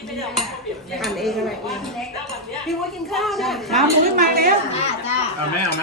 อ่านเองอะไรเองพี่ว่ากินข้าวนะมามุ้ยมาแล้วเอาไหมเอาไหม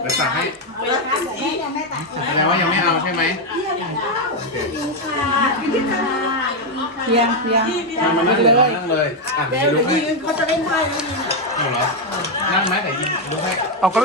เดี๋ยวตักให้แสดงว่ายังไม่เอาใช่ไหมเพียงเพียงมามานั่งเลยนั่งเลยอะเดี๋เดี๋ยยววเดี๋ลุยวกให้ยืนเขาจะเล่นไพ่แล้วนี่เอาเหรอนั่งไหมแต่ยินลุกให้เอาก็เ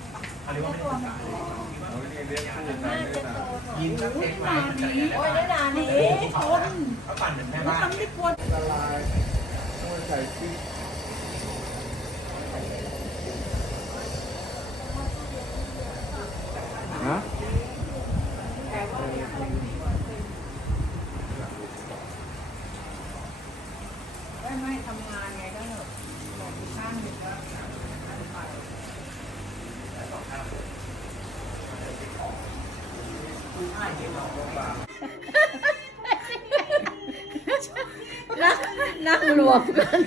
เขาเรียกว่าไม่ได้ศึกษายินก็เทคไว้มันจะโอ้ยได้นานนี้เขาปั่นเป็นแม่บ้านนั่งนั่ง นักนักรวมกัน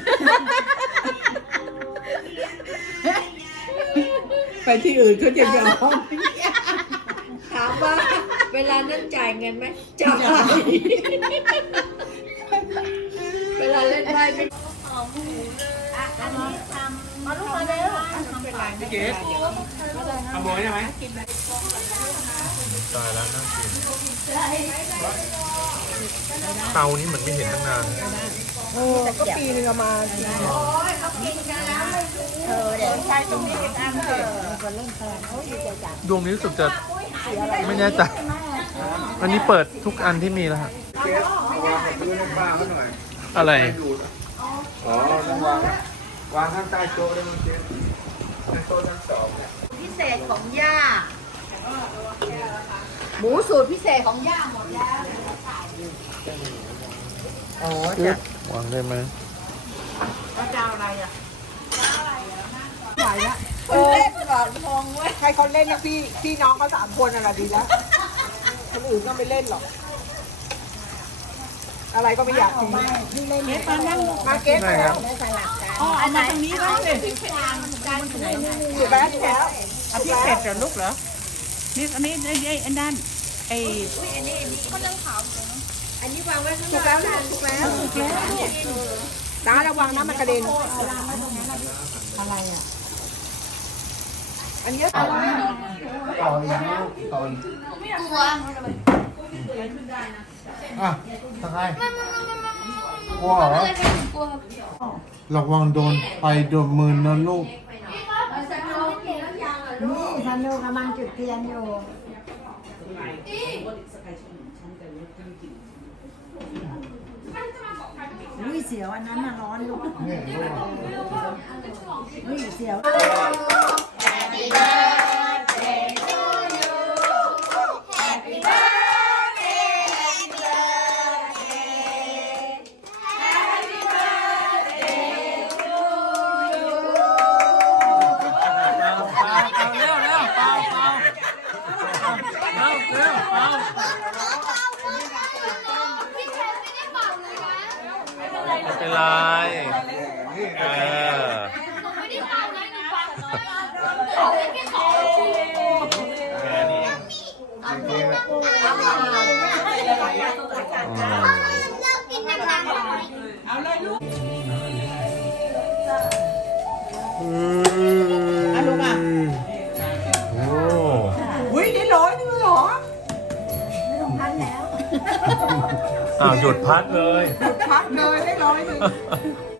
ไปที่อื่นเขาจะยอมถามว่าเวลานั้นจ่ายเงินไหมจ่ายเวลาเล่นไพ่ไม่หอมหูเลยอันนี้ทำ พี่เกสขโมยใช่ไหมตายแล้วน่ากินเตานี้เหมือนไม่เห็นตั้งนานโอ้ก็ปีนึงเอามาเออเดี๋ยวใช่ตรงนี้อันเถอะดวงนี้รู้สึกจะไม่แน่ใจอันนี้เปิดทุกอันที่มีแล้วฮะเกสวางกับพื้นให้ป้าเขาหน่อยอะไรดูดอ๋อต้องวางวางข้างใต้โต๊ะได้มั้งเกสใน โต๊ะทั้งสองเนี่ยพิเศษของย่า หมูสูตรพิเศษของย่าหมดแล้วอ๋อจ้ะวางได้ไหมแล้วจะเอาอะไรอะไหวละคนเล่นหลอดมองไว้ใครเขาเล่นนะพี่พี่น้องเขาสามคนอะไรดีแล้วคนอื่นก็ไม่เล่นหรอก อะไรก็ไม่อยากกินมาเก็ตได้ครับ อ๋อเอามาทางนี้แล้วเลยอยู่บ้านแล้วเอาพี่เผ็ดเหรอลูกเหรอ นี่อันนี้ไอ้ไอ้ไอ้นั่นไอ้อันนี้วางไว้ข้างถูกหแล้น้าวถูกแล้วน้าระวังนะมันกระเด็น อะไรอะ อันนี้อะไรต่ออีกลูกต่ออีกกลัวอะทำไงกลัวเหรอเลยเป็นกลัว ระวังโดนไฟโดนมือนะลูกนี่สันดูกำลังจุดเทียนอยู่อุ้ยเสียวอันนั้นน่ะร้อนลูกเนี่ยลูกอุ้ยเสียว เป็นไรเออแค่นี้เองอืมอืมาวหยุดพัดเลย พักเลยได้ร้อยหนึ่ง